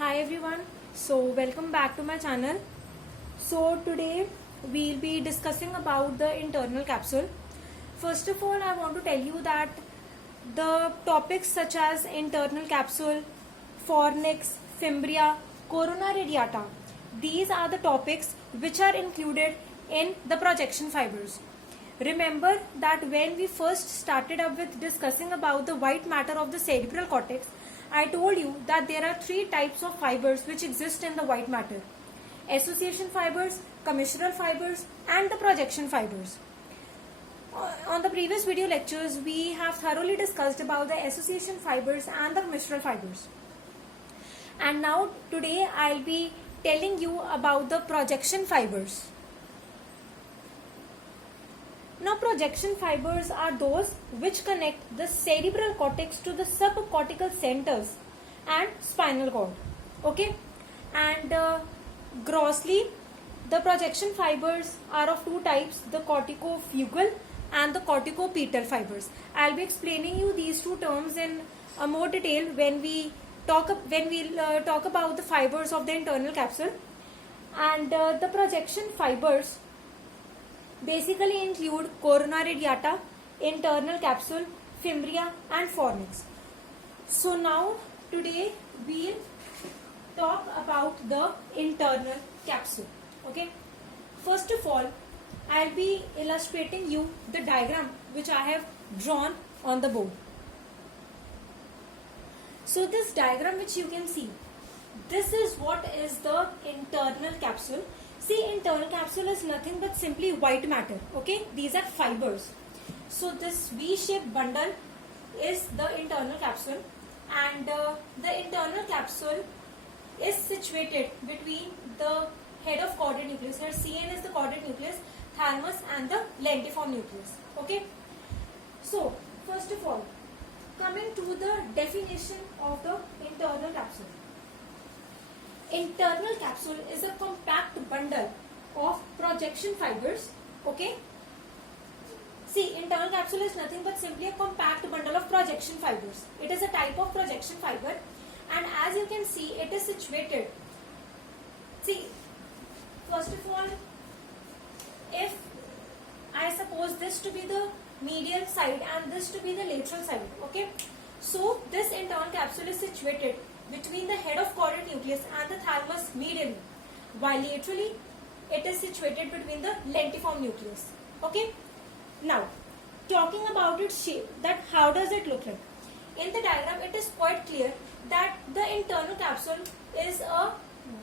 Hi everyone, so welcome back to my channel. So today we'll be discussing about the internal capsule. First of all, I want to tell you that the topics such as internal capsule, fornix, fimbria, corona radiata, these are the topics which are included in the projection fibers. Remember that when we first started up with discussing about the white matter of the cerebral cortex, I told you that there are three types of fibers which exist in the white matter: association fibers, commissural fibers, and the projection fibers. On the previous video lectures, we have thoroughly discussed about the association fibers and the commissural fibers. And now today I'll be telling you about the projection fibers. Now projection fibers are those which connect the cerebral cortex to the subcortical centers and spinal cord. Okay, and grossly the projection fibers are of two types: the corticofugal and the corticopetal fibers. I'll be explaining you these two terms in more detail when we talk about the fibers of the internal capsule. And the projection fibers basically include corona radiata, internal capsule, fimbria, and fornix. So now today we'll talk about the internal capsule. Okay. First of all, I'll be illustrating you the diagram which I have drawn on the board. So this diagram which you can see, this is what is the internal capsule. See, internal capsule is nothing but simply white matter. Okay, these are fibers. So this V-shaped bundle is the internal capsule, and the internal capsule is situated between the head of chordate nucleus. Here CN is the chordate nucleus, thalamus and the lentiform nucleus. Okay. So first of all, coming to the definition of the internal capsule. Internal capsule is a compact bundle of projection fibers. Okay. See, internal capsule is nothing but simply a compact bundle of projection fibers. It is a type of projection fiber, and as you can see, it is situated. See, first of all, if I suppose this to be the medial side and this to be the lateral side, okay, so this internal capsule is situated between the head of chordate nucleus and the thalamus medially, while laterally it is situated between the lentiform nucleus. Okay. Now, talking about its shape, that how does it look like? In the diagram, it is quite clear that the internal capsule is a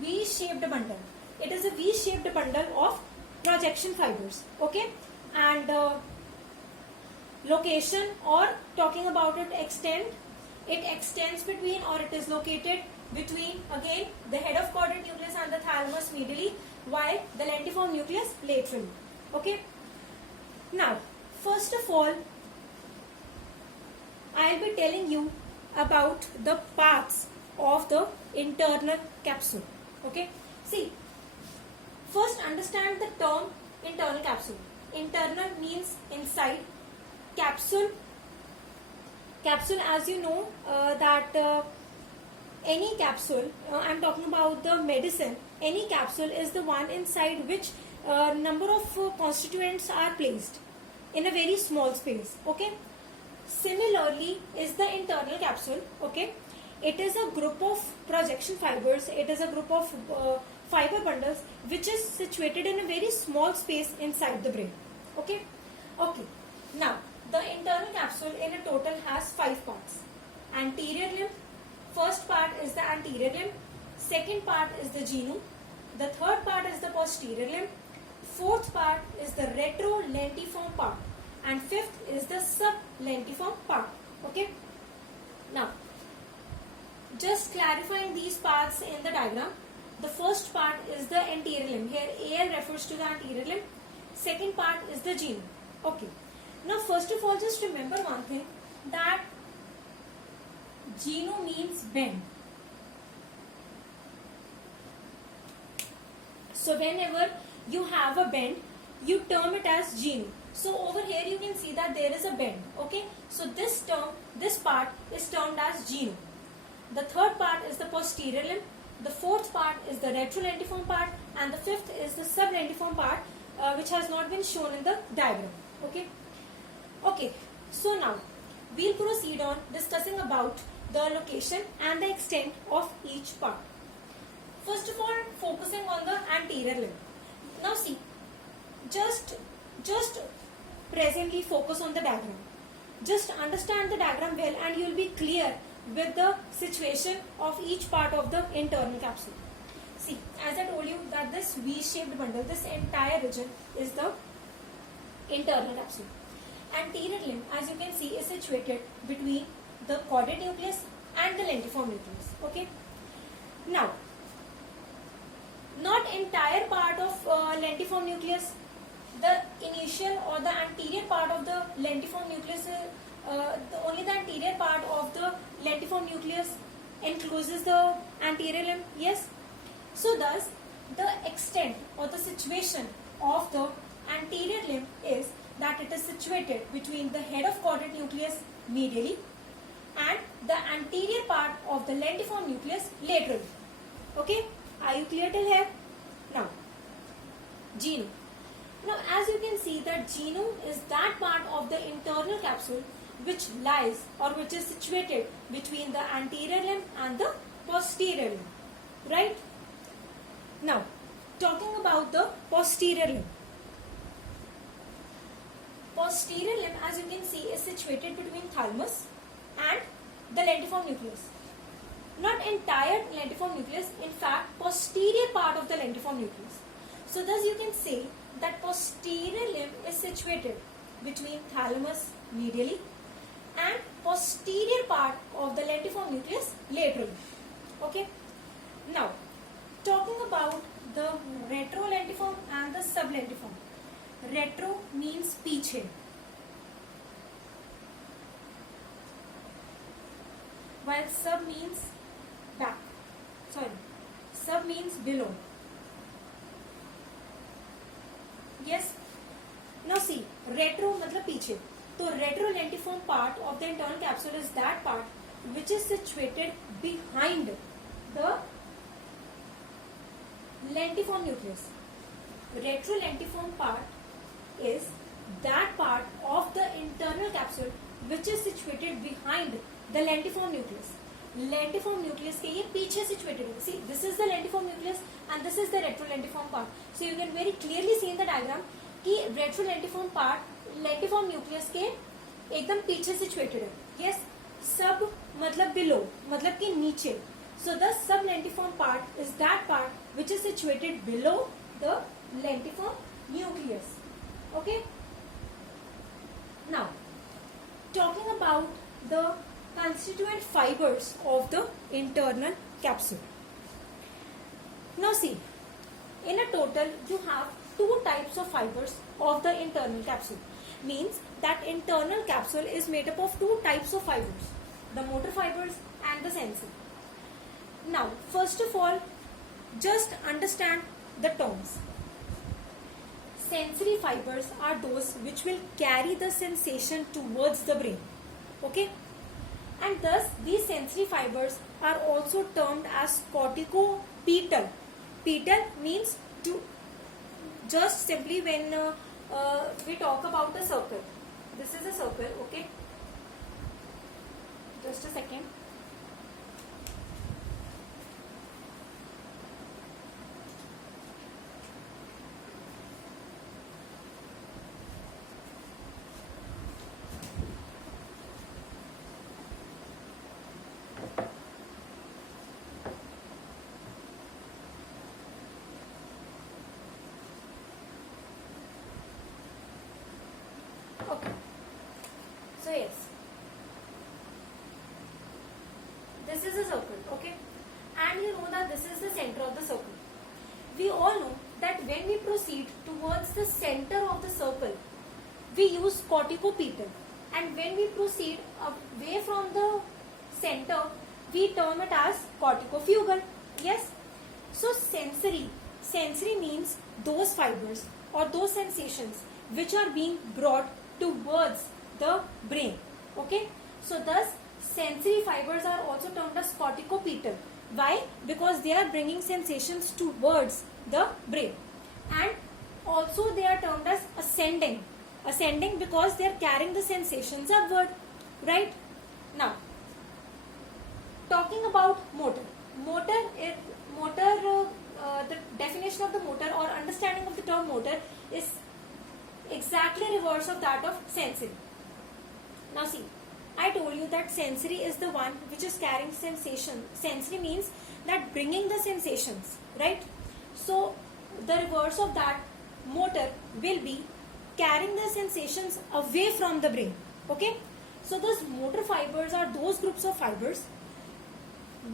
V-shaped bundle. It is a V-shaped bundle of projection fibers. Okay, and location, or talking about it extent, it extends between, or it is located between, again, the head of chordate nucleus and the thalamus medially, while the lentiform nucleus laterally. Okay. Now, first of all, I'll be telling you about the parts of the internal capsule. Okay. See, first understand the term internal capsule. Internal means inside. Capsule, as you know, that any capsule, I'm talking about the medicine, any capsule is the one inside which number of constituents are placed in a very small space. Okay. Similarly is the internal capsule. Okay. It is a group of projection fibers. It is a group of fiber bundles which is situated in a very small space inside the brain. Okay. Okay. Now, the internal capsule in a total has 5 parts. Anterior limb. First part is the anterior limb. Second part is the genu. The third part is the posterior limb. Fourth part is the retrolentiform part. And fifth is the sublentiform part. Okay. Now, just clarifying these parts in the diagram. The first part is the anterior limb. Here AL refers to the anterior limb. Second part is the genu. Okay. Now, first of all, just remember one thing, that genu means bend. So whenever you have a bend, you term it as genu. So over here you can see that there is a bend. Okay. So this part is termed as genu. The third part is the posterior limb. the fourth part is the retrolentiform part, and the fifth is the sublentiform part, which has not been shown in the diagram. Okay, so now we'll proceed on discussing about the location and the extent of each part. First of all, focusing on the anterior limb. Now see, just presently focus on the diagram. Just understand the diagram well and you will be clear with the situation of each part of the internal capsule. See, as I told you that this V-shaped bundle, this entire region is the internal capsule. Anterior limb, as you can see, is situated between the caudate nucleus and the lentiform nucleus. Okay. Now, not entire part of lentiform nucleus. The initial or the anterior part of the lentiform nucleus, only the anterior part of the lentiform nucleus encloses the anterior limb. Yes. So thus, the extent or the situation of the anterior limb is that it is situated between the head of caudate nucleus medially and the anterior part of the lentiform nucleus laterally. Okay, are you clear till here? Now, genome. Now, as you can see that genome is that part of the internal capsule which lies or which is situated between the anterior limb and the posterior limb, right? Now, talking about the posterior limb. Posterior limb, as you can see, is situated between thalamus and the lentiform nucleus. Not entire lentiform nucleus, in fact, posterior part of the lentiform nucleus. So thus you can say that posterior limb is situated between thalamus medially and posterior part of the lentiform nucleus laterally. Okay. Now, talking about the retrolentiform and the sublentiform. Retro means पीछे, while sub means back. Sub means below. Yes. Now see, retro मतलब पीछे. तो retrolentiform part of the internal capsule is that part which is situated behind the lentiform nucleus. Retrolentiform part is that part of the internal capsule which is situated behind the lentiform nucleus. Lentiform nucleus के ये पीछे situated है. See, this is the lentiform nucleus and this is the retrolentiform part. So you can very clearly see in the diagram कि retrolentiform part lentiform nucleus के एकदम पीछे situated है. Yes, sub मतलब below, मतलब कि नीचे. So the sublentiform part is that part which is situated below the lentiform nucleus. Okay. Now, talking about the constituent fibers of the internal capsule. Now see, in a total you have two types of fibers of the internal capsule. Means that internal capsule is made up of two types of fibers, the motor fibers and the sensory. Now, first of all, just understand the terms. Sensory fibers are those which will carry the sensation towards the brain. Okay? And thus, these sensory fibers are also termed as corticopetal. Petal means to, just simply when we talk about a circle. This is a circle, okay? Just a second. Okay. So yes, this is a circle, okay, and you know that this is the center of the circle. We all know that when we proceed towards the center of the circle, we use corticopetal, and when we proceed away from the center, we term it as corticofugal. Yes. So sensory means those fibers or those sensations which are being brought towards the brain. Okay. So thus sensory fibers are also termed as corticopetal. Why? Because they are bringing sensations towards the brain. And also they are termed as ascending. Ascending because they are carrying the sensations upward. Right? Now, talking about motor. The definition of the motor or understanding of the term motor is exactly reverse of that of sensory. Now see, I told you that sensory is the one which is carrying sensation. Sensory means that bringing the sensations, right? So the reverse of that, motor, will be carrying the sensations away from the brain. Okay? So those motor fibers are those groups of fibers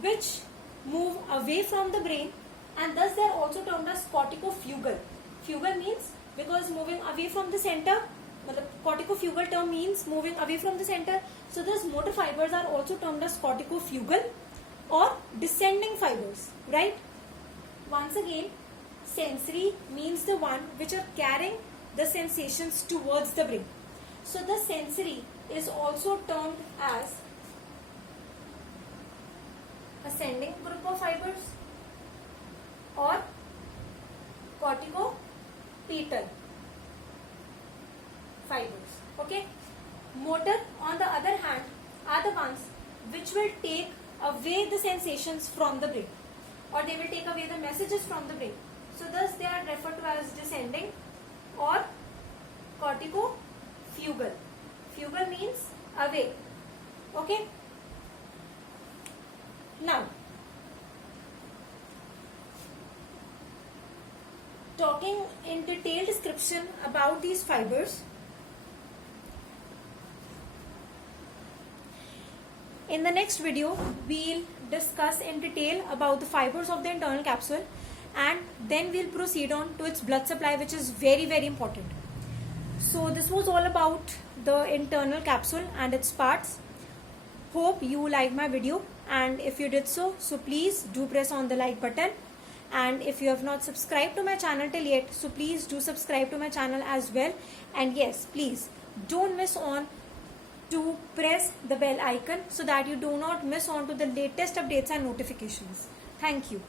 which move away from the brain, and thus they are also termed as corticofugal. Fugal means because moving away from the center. Corticofugal term means moving away from the center. So those motor fibers are also termed as corticofugal or descending fibers, right? Once again, sensory means the one which are carrying the sensations towards the brain. So the sensory is also termed as ascending group of fibers or corticopetal fibers. Okay. Motor, on the other hand, are the ones which will take away the sensations from the brain, or they will take away the messages from the brain. So thus they are referred to as descending or corticofugal. Fugal means away. Okay. Now, talking in detailed description about these fibers. In the next video, we'll discuss in detail about the fibers of the internal capsule, and then we'll proceed on to its blood supply, which is very, very important. So this was all about the internal capsule and its parts. Hope you liked my video, and if you did so please do press on the like button, and if you have not subscribed to my channel till yet, so please do subscribe to my channel as well. And yes, please don't miss on to press the bell icon so that you do not miss on to the latest updates and notifications. Thank you.